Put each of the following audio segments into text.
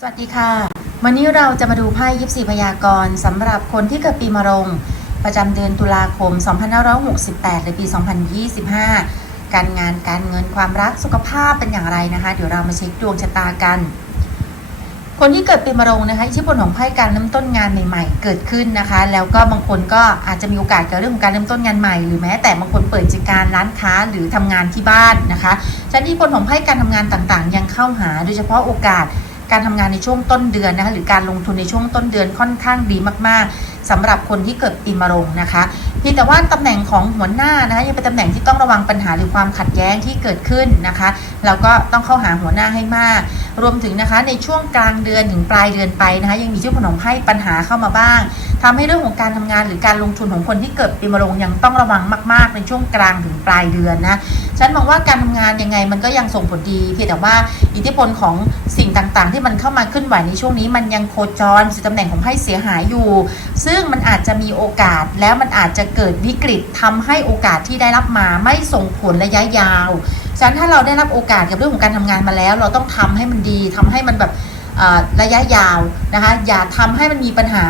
สวัสดีค่ะ วันนี้เราจะมาดูไพ่ยิปซีพยากรณ์สำหรับคนที่เกิดปีมะโรง ประจำเดือนตุลาคม 2568 หรือปี 2025 การงานการเงินความรักสุขภาพเป็นอย่างไรนะคะ เดี๋ยวเรามาเช็คดวงชะตากัน คนที่เกิดปีมะโรงนะคะอิทธิพลของไพ่การเริ่มต้นงานใหม่ ๆ เกิดขึ้นนะคะ แล้วก็บางคนก็อาจจะมีโอกาสกับเรื่องของการเริ่มต้นงานใหม่หรือแม้แต่บางคนเปิดกิจการร้านค้าหรือทำงานที่บ้านนะคะชั้นอิทธิพลของไพ่การทำงานต่างๆ ยังเข้าหาโดยเฉพาะโอกาส การทำงานในช่วงต้นเดือนนะคะหรือการลงทุนในช่วงต้นเดือนค่อนข้างดีมากๆ สำหรับคนที่เกิดปีมะโรงนะคะเพียงแต่ว่าตำแหน่งของหัวหน้านะคะยังเป็นตำแหน่งที่ต้องระวังปัญหาหรือความขัดแย้งที่เกิดขึ้นนะคะแล้วก็ต้องเข้าหาหัวหน้าให้มาก รวมถึงนะคะในช่วงกลางเดือนถึงปลายเดือนไปนะคะยังมีชื่อผนมให้ปัญหาเข้ามาบ้างทำให้เรื่องของการทำงานหรือการลงทุนของคนที่เกิดปีมะโรงยังต้องระวังมาก ๆ ในช่วงกลางถึงปลายเดือนนะฉันมองว่าการทำงานยังไงมันก็ยังส่งผลดีเพียงแต่ว่าอิทธิพลของสิ่งต่างๆ ที่มันเข้ามาขึ้นไหวในช่วงนี้มันยังโคจรสู่ตำแหน่งของไพ่เสียหายอยู่ซึ่งึ่งมันอาจจะมีโอกาสแล้วมันอาจจะเกิดวิกฤตทำให้โอกาสที่ได้รับมาไม่ส่งผลระยะยาวฉะนั้นถ้าเราได้รับโอกาสกับเรื่องของการทำงานมาแล้ว เราต้องทำให้มันดีทำให้มันแบบระยะยาวนะคะอย่าทำให้มันมีปัญหา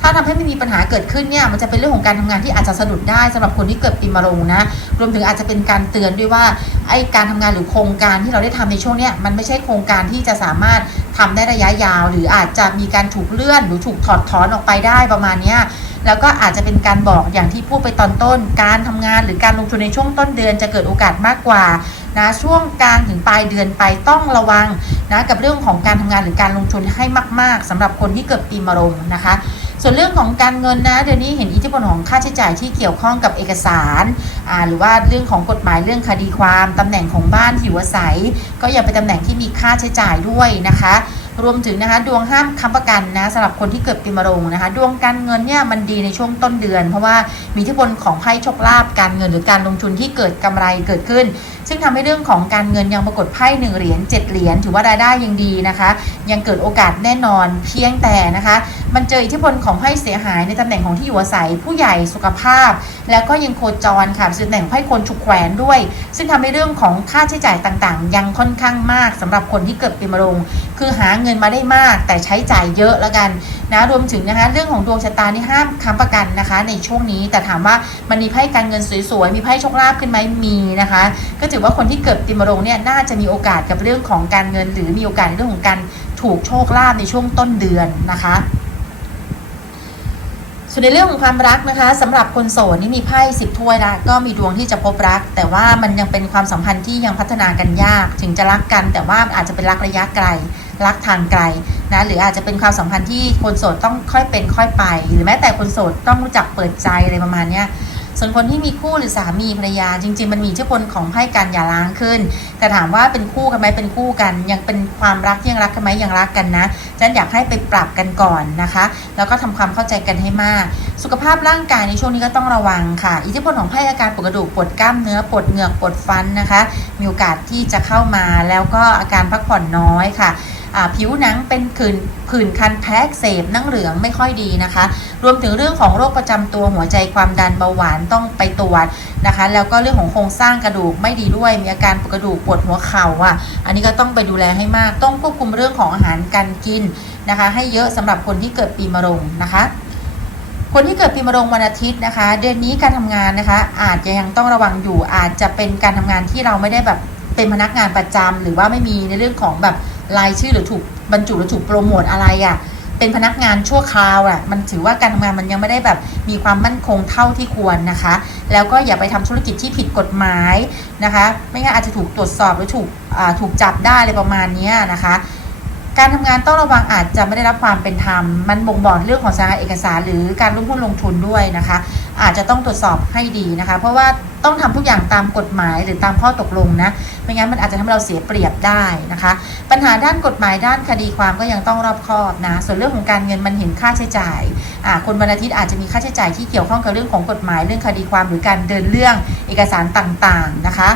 ถ้าทำให้ไม่มีปัญหาเกิดขึ้นเนี่ยมันจะเป็นเรื่องของการทำงานที่อาจจะสะดุดได้สำหรับคนที่เกิดปีมะโรงนะรวมถึงอาจจะเป็นการเตือนด้วยว่าไอ้การทำงานหรือโครงการที่เราได้ทำในช่วงเนี้ยมันไม่ใช่โครงการที่จะสามารถ ทำได้ระยะยาว หรืออาจจะมีการถูกเลื่อน หรือถูกถอดถอนออกไปได้ประมาณนี้แล้วก็อาจจะเป็นการบอกอย่างที่พูดไปตอนต้น การทำงานหรือการลงทุนในช่วงต้นเดือนจะเกิดโอกาสมากกว่านะช่วงกลางถึงปลายเดือนไปต้องระวังนะกับเรื่องของการทำงานหรือการลงทุนให้มาก ๆสำหรับคนที่เกิดปีมะโรงนะคะ ส่วนเรื่องของการเงินนะเดี๋ยวนี้เห็นอิทธิพลของค่าใช้จ่ายที่เกี่ยวข้องกับเอกสารหรือว่าเรื่องของกฎหมายเรื่องคดีความตำแหน่งของบ้านที่อยู่อาศัย ก็อย่าเป็นตำแหน่งที่มีค่าใช้จ่ายด้วยนะคะ รวมถึงนะคะดวงห้ามค้ำประกันนะสำหรับคนที่เกิดปีมะโรงนะคะ ดวงการเงินเนี่ยมันดีในช่วงต้นเดือน เพราะว่ามีอิทธิพลของไพ่โชคลาภการเงินหรือการลงทุนที่เกิดกำไรเกิดขึ้น ซึ่งทำให้เรื่องของการเงินยังปรากฏไพ่หนึ่งเหรียญเจ็ดเหรียญถือว่ารายได้ยังดีนะคะ ยังเกิดโอกาสแน่นอนเพียงแต่นะคะ มันเจออิทธิพลของไพ่เสียหายในตำแหน่งของที่อยู่อาศัยผู้ใหญ่สุขภาพ แล้วก็ยังโคจรค่ะเป็นตำแหน่งไพ่คนฉุกแขวนด้วย ซึ่งทำให้เรื่องของค่าใช้จ่ายต่างๆ ยังค่อนข้างมากสำหรับคนที่เกิดปีมะโรง คือหาเงินมาได้มากแต่ใช้จ่ายเยอะแล้วกันนะรวมถึงนะคะเรื่องของดวงชะตานี่ห้ามค้ำประกันนะคะ ในช่วงนี้แต่ถามว่ามันมีไพ่การเงินสวยๆมีไพ่โชคลาภขึ้นไหมมีนะคะ ก็ถือว่าคนที่เกิดปีมรงเนี่ยน่าจะมีโอกาสกับเรื่องของการเงิน หรือมีโอกาสในเรื่องของการถูกโชคลาภในช่วงต้นเดือนนะคะส่วนในเรื่องของความรักนะคะสำหรับคนโสดนี่มีไพ่สิบถ้วยละก็มีดวงที่จะพบรัก แต่ว่ามันยังเป็นความสัมพันธ์ที่ยังพัฒนากันยาก ถึงจะรักกัน แต่ว่าอาจจะเป็นรักระยะไกล รักทางไกลนะหรืออาจจะเป็นความสัมพันธ์ที่คนโสดต้องค่อยเป็นค่อยไป หรือแม้แต่คนโสดต้องรู้จักเปิดใจอะไรประมาณเนี้ยส่วนคนที่มีคู่หรือสามีภรรยา จริง ๆ มันมีอิทธิพลของไพ่การหย่าร้างขึ้น แต่ถามว่าเป็นคู่กันไหมเป็นคู่กัน ยังเป็นความรักยังรักกันไหมยังรักกันนะฉันอยากให้ไปปรับกันก่อนนะคะ แล้วก็ทำความเข้าใจกันให้มาก สุขภาพร่างกายในช่วงนี้ก็ต้องระวังค่ะ อิทธิพลของไพ่อาการปวดกระดูกปวดกล้ามเนื้อปวดเหงือกปวดฟันนะคะ มีโอกาสที่จะเข้ามาแล้วก็อาการพักผ่อนน้อยค่ะ ผิวหนังเป็นขื่นผื่นคันแพ้เสบนังเหลืองไม่ค่อยดีนะคะ รวมถึงเรื่องของโรคประจำตัวหัวใจความดันเบาหวานต้องไปตรวจนะคะ แล้วก็เรื่องของโครงสร้างกระดูกไม่ดีด้วย มีอาการปวดกระดูกปวดหัวเข่าอะ อันนี้ก็ต้องไปดูแลให้มาก ต้องควบคุมเรื่องของอาหารการกินนะคะ ให้เยอะสำหรับคนที่เกิดปีมะโรงนะคะคนที่เกิดปีมะโรงวันอาทิตย์นะคะ เดือนนี้การทำงานนะคะ อาจจะยังต้องระวังอยู่อาจจะเป็นการทำงานที่เราไม่ได้แบบเป็นพนักงานประจำหรือว่าไม่มีในเรื่องของแบบ รายชื่อหรือถูกบรรจุหรือถูกโปรโมทอะไรอะ่ะเป็นพนักงานชั่วคราวอะ่ะมันถือว่าการทำงานมันยังไม่ได้แบบมีความมั่นคงเท่าที่ควรนะคะ แล้วก็อย่าไปทำธุรกิจที่ผิดกฎหมายนะคะ ไม่งั้นอาจจะถูกตรวจสอบหรือถูกอ่าถูกจับได้อะไรประมาณนี้นะคะการทำงานต้องระวังอาจจะไม่ได้รับความเป็นธรรม มันบ่งบอกเรื่องของสารเอกสารหรือการลงทุนลงทุนด้วยนะคะ อาจจะต้องตรวจสอบให้ดีนะคะ เพราะว่า ต้องทำทุกอย่างตามกฎหมายหรือตามข้อตกลงนะ ไม่งั้นมันอาจจะทำให้เราเสียเปรียบได้นะคะ ปัญหาด้านกฎหมายด้านคดีความก็ยังต้องรอบคอบนะ ส่วนเรื่องของการเงินมันเห็นค่าใช้จ่ายอ่าคนวันอาทิตย์อาจจะมีค่าใช้จ่ายที่เกี่ยวข้องกับเรื่องของกฎหมายเรื่องคดีความหรือการเดินเรื่องเอกสารต่างๆนะคะ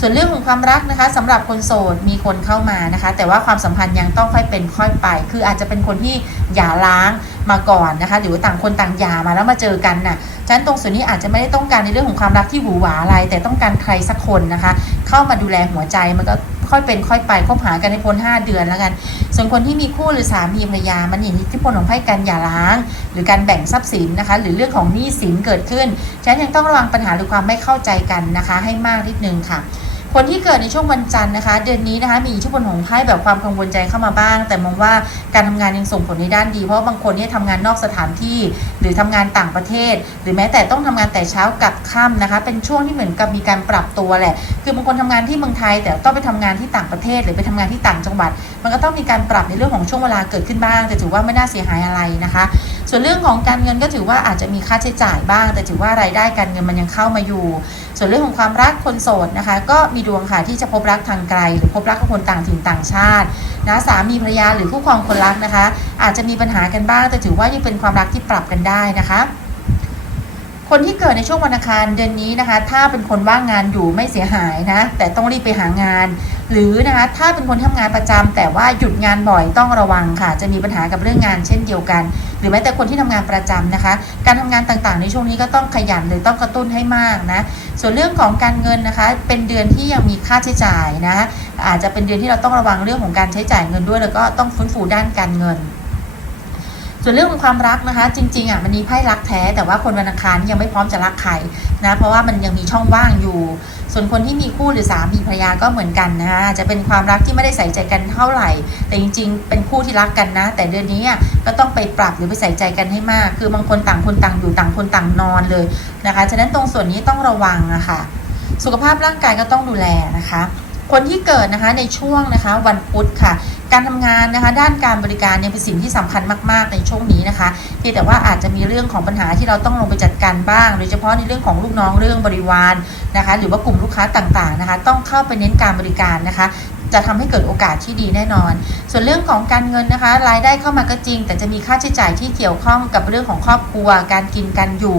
ส่วนเรื่องของความรักนะคะสำหรับคนโสดมีคนเข้ามานะคะ แต่ว่าความสัมพันธ์ยังต้องค่อยเป็นค่อยไป คืออาจจะเป็นคนที่หย่าร้างมาก่อนนะคะหรือว่าต่างคนต่างหย่ามาแล้วมาเจอกันน่ะฉะนั้นตรงส่วนนี้อาจจะไม่ได้ต้องการในเรื่องของความรักที่หวือหวาอะไร แต่ต้องการใครสักคนนะคะ เข้ามาดูแลหัวใจมันก็ค่อยเป็นค่อยไปคบหากันให้พ้น5เดือนแล้วกัน ส่วนคนที่มีคู่หรือสามีภรรยา มันเห็นอิทธิพลของไพ่การหย่าร้าง หรือการแบ่งทรัพย์สินนะคะ หรือเรื่องของหนี้สินเกิดขึ้นฉะนั้นยังต้องระวังปัญหาหรือความไม่เข้าใจกันนะคะ ให้มากนิดนึงค่ะ คนที่เกิดในช่วงวันจันทร์นะคะ เดือนนี้นะคะมีอิทธิพลของไพ่แบบความกังวลใจเข้ามาบ้าง แต่มองว่าการทำงานยังส่งผลในด้านดี เพราะบางคนเนี่ยทำงานนอกสถานที่ หรือทำงานต่างประเทศ หรือแม้แต่ต้องทำงานแต่เช้ากับค่ำนะคะ เป็นช่วงที่เหมือนกับมีการปรับตัวแหละ คือบางคนทำงานที่เมืองไทย แต่ต้องไปทำงานที่ต่างประเทศ หรือไปทำงานที่ต่างจังหวัด มันก็ต้องมีการปรับในเรื่องของช่วงเวลาเกิดขึ้นบ้างแต่ถือว่าไม่น่าเสียหายอะไรนะคะ ส่วนเรื่องของการเงินก็ถือว่าอาจจะมีค่าใช้จ่ายบ้าง แต่ถือว่ารายได้การเงินมันยังเข้ามาอยู่ ส่วนเรื่องของความรักคนโสดนะคะ ก็มีดวงค่ะที่จะพบรักทางไกล หรือพบรักกับคนต่างถิ่นต่างชาตินะสามีภรรยาหรือคู่ครองคนรักนะคะ อาจจะมีปัญหากันบ้างแต่ถือว่ายังเป็นความรักที่ปรับกันได้นะคะ คนที่เกิดในช่วงวันอังคารเดือนนี้นะคะ ถ้าเป็นคนว่างงานอยู่ไม่เสียหายนะ แต่ต้องรีบไปหางาน หรือนะคะ ถ้าเป็นคนที่ทำงานประจำแต่ว่าหยุดงานบ่อยต้องระวังค่ะ จะมีปัญหากับเรื่องงานเช่นเดียวกัน หรือแม้แต่คนที่ทำงานประจำนะคะ การทำงานต่างๆ ในช่วงนี้ก็ต้องขยันหรือต้องกระตุ้นให้มากนะ ส่วนเรื่องของการเงินนะคะ เป็นเดือนที่ยังมีค่าใช้จ่ายนะ อาจจะเป็นเดือนที่เราต้องระวังเรื่องของการใช้จ่ายเงินด้วย แล้วก็ต้องฟื้นฟูด้านการเงิน ส่วนเรื่องของความรักนะคะ จริงๆอะมันมีไพ่รักแท้ แต่ว่าคนวันอังคารนี่ยังไม่พร้อมจะรักใครนะเพราะว่ามันยังมีช่องว่างอยู่ ส่วนคนที่มีคู่หรือสามีภรรยาก็เหมือนกันนะคะจะเป็นความรักที่ไม่ได้ใส่ใจกันเท่าไหร่ แต่จริง ๆ เป็นคู่ที่รักกันนะ แต่เดือนนี้ก็ต้องไปปรับหรือไปใส่ใจกันให้มาก คือบางคนต่างคนต่างอยู่ต่างคนต่างนอนเลยนะคะฉะนั้นตรงส่วนนี้ต้องระวังอะคะสุขภาพร่างกายก็ต้องดูแลนะคะ คนที่เกิดนะคะในช่วงนะคะวันพุธค่ะ การทำงานนะคะด้านการบริการเนี่ยเป็นสิ่งที่สำคัญมาก ๆ ในช่วงนี้นะคะเพียงแต่ว่าอาจจะมีเรื่องของปัญหาที่เราต้องลงไปจัดการบ้าง โดยเฉพาะในเรื่องของลูกน้องเรื่องบริวารนะคะหรือว่ากลุ่มลูกค้าต่างๆนะคะ ต้องเข้าไปเน้นการบริการนะคะ จะทำให้เกิดโอกาสที่ดีแน่นอน ส่วนเรื่องของการเงินนะคะ รายได้เข้ามาก็จริง แต่จะมีค่าใช้จ่ายที่เกี่ยวข้องกับเรื่องของครอบครัว การกินการอยู่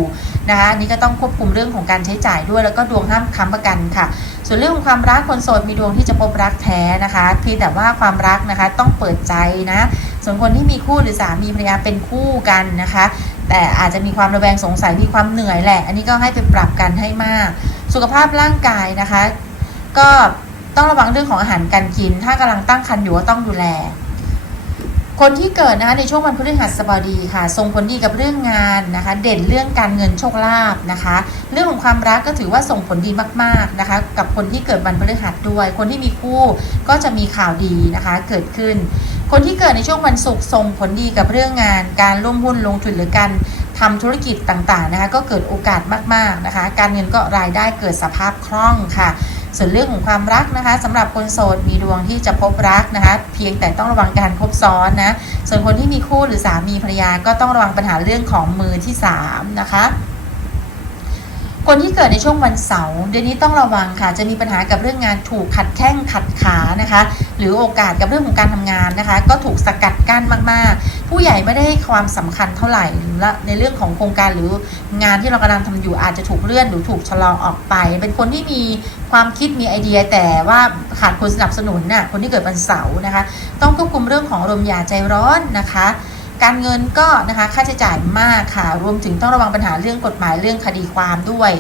นะคะนนี่ก็ต้องควบคุมเรื่องของการใช้จ่ายด้วย แล้วก็ดวงห้ามค้ำประกันค่ะ ส่วนเรื่องของความรักคนโสดมีดวงที่จะพบรักแท้นะคะเพียงแต่ว่าความรักนะคะต้องเปิดใจนะส่วนคนที่มีคู่หรือสามีภรรยาเป็นคู่กันนะคะ แต่อาจจะมีความระแวงสงสัยมีความเหนื่อยแหละ อันนี้ก็ให้ไปปรับกันให้มาก สุขภาพร่างกายนะคะ ก็ ต้องระวังเรื่องของอาหารการกิน ถ้ากำลังตั้งครรภ์อยู่ก็ต้องดูแล คนที่เกิดนะคะในช่วงวันพฤหัสบดีค่ะส่งผลดีกับเรื่องงานนะคะ เด่นเรื่องการเงินโชคลาภนะคะ เรื่องของความรักก็ถือว่าส่งผลดีมากๆนะคะ กับคนที่เกิดวันพฤหัสด้วย คนที่มีคู่ก็จะมีข่าวดีนะคะเกิดขึ้น คนที่เกิดในช่วงวันศุกร์ส่งผลดีกับเรื่องงาน การร่วมหุ้นลงทุนหรือการทำธุรกิจต่างๆนะคะก็เกิดโอกาสมากๆนะคะ การเงินก็รายได้เกิดสภาพคล่องค่ะ ส่วนเรื่องของความรักนะคะสำหรับคนโสดมีดวงที่จะพบรักนะคะ เพียงแต่ต้องระวังการคบซ้อนนะส่วนคนที่มีคู่หรือสามีภรรยาก็ต้องระวังปัญหาเรื่องของมือที่สามนะคะ คนที่เกิดในช่วงวันเสาร์เดือนนี้ต้องระวังค่ะ จะมีปัญหากับเรื่องงานถูกขัดแข้งขัดขานะคะ หรือโอกาสกับเรื่องของการทำงานนะคะ ก็ถูกสกัดกั้นมากๆ ผู้ใหญ่ไม่ได้ให้ความสำคัญเท่าไหร่และในเรื่องของโครงการหรืองานที่เรากำลังทำอยู่อาจจะถูกเลื่อนหรือถูกชะลอออกไป เป็นคนที่มีความคิดมีไอเดียแต่ว่าขาดคนสนับสนุนน่ะคนที่เกิดวันเสาร์นะคะ ต้องควบคุมเรื่องของอารมณ์อย่าใจร้อนนะคะ การเงินก็นะคะค่าใช้จ่ายมากค่ะ รวมถึงต้องระวังปัญหาเรื่องกฎหมายเรื่องคดีความด้วย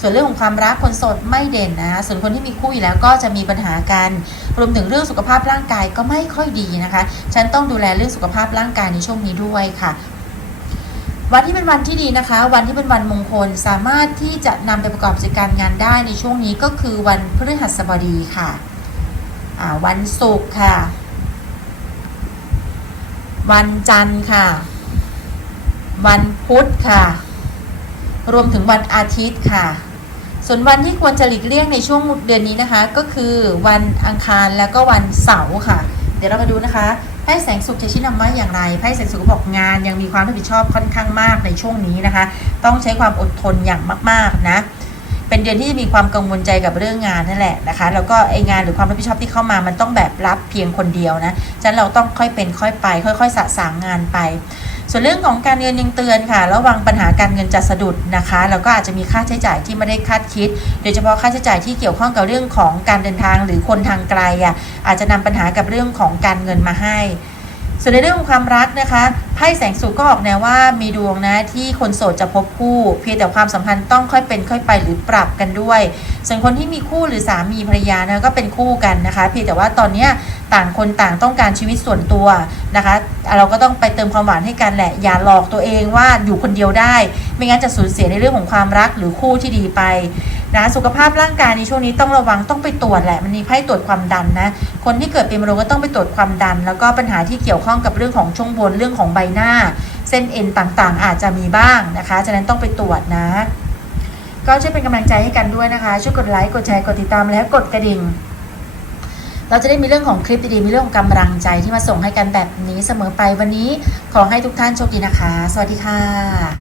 ส่วนเรื่องของความรักคนโสดไม่เด่นนะส่วนคนที่มีคู่อยู่แล้วก็จะมีปัญหากันรวมถึงเรื่องสุขภาพร่างกายก็ไม่ค่อยดีนะคะ ฉันต้องดูแลเรื่องสุขภาพร่างกายในช่วงนี้ด้วยค่ะวันที่เป็นวันที่ดีนะคะ วันที่เป็นวันมงคลสามารถที่จะนำไปประกอบกิจการงานได้ในช่วงนี้ก็คือวันพฤหัสบดีค่ะวันศุกร์ค่ะ วันจันทร์ค่ะ วันพุธค่ะ รวมถึงวันอาทิตย์ค่ะ ส่วนวันที่ควรจะหลีกเลี่ยงในช่วงเดือนนี้นะคะ ก็คือวันอังคารแล้วก็วันเสาร์ค่ะ เดี๋ยวเรามาดูนะคะไพ่แสงสุขจะชี้นำว่าอย่างไรไพ่แสงสุขบอกงานยังมีความรับผิดชอบค่อนข้างมากในช่วงนี้นะคะ ต้องใช้ความอดทนอย่างมาก ๆ นะ เป็นเดือนที่จะมีความกังวลใจกับเรื่องงานนั่นแหละนะคะ แล้วก็ไองานหรือความรับผิดชอบที่เข้ามามันต้องแบบรับเพียงคนเดียวนะฉะนั้นเราต้องค่อยเป็นค่อยไป ค่อย ๆ สะสางงานไป ส่วนเรื่องของการเงินยังเตือนค่ะ ระวังปัญหาการเงินจะสะดุดนะคะแล้วก็อาจจะมีค่าใช้จ่ายที่ไม่ได้คาดคิด โดยเฉพาะค่าใช้จ่ายที่เกี่ยวข้องกับเรื่องของการเดินทางหรือคนทางไกลอะอาจจะนำปัญหากับเรื่องของการเงินมาให้ ส่วนในเรื่องของความรักนะคะไพ่แสงสูก็ออกแนวว่ามีดวงนะที่คนโสดจะพบคู่ เพียงแต่ความสัมพันธ์ต้องค่อยเป็นค่อยไปหรือปรับกันด้วย ส่วนคนที่มีคู่หรือสามีภรรยานะก็เป็นคู่กันนะคะ เพียงแต่ว่าตอนนี้ต่างคนต่างต้องการชีวิตส่วนตัวนะคะ เราก็ต้องไปเติมความหวานให้กันแหละ อย่าหลอกตัวเองว่าอยู่คนเดียวได้ ไม่งั้นจะสูญเสียในเรื่องของความรักหรือคู่ที่ดีไป นะสุขภาพร่างกายในช่วงนี้ต้องระวังต้องไปตรวจแหละมันมีไพ่ตรวจความดันนะคนที่เกิดปีมะโรงก็ต้องไปตรวจความดัน แล้วก็ปัญหาที่เกี่ยวข้องกับเรื่องของช่วงบนเรื่องของใบหน้า เส้นเอ็นต่างๆ อาจจะมีบ้างนะคะฉะนั้นต้องไปตรวจนะ ก็ช่วยเป็นกำลังใจให้กันด้วยนะคะช่วยกดไลค์กดแชร์กดติดตามและกดกระดิ่งเราจะได้มีเรื่องของคลิปดีๆ มีเรื่องของกำลังใจที่มาส่งให้กันแบบนี้เสมอไปวันนี้ ขอให้ทุกท่านโชคดีนะคะ สวัสดีค่ะ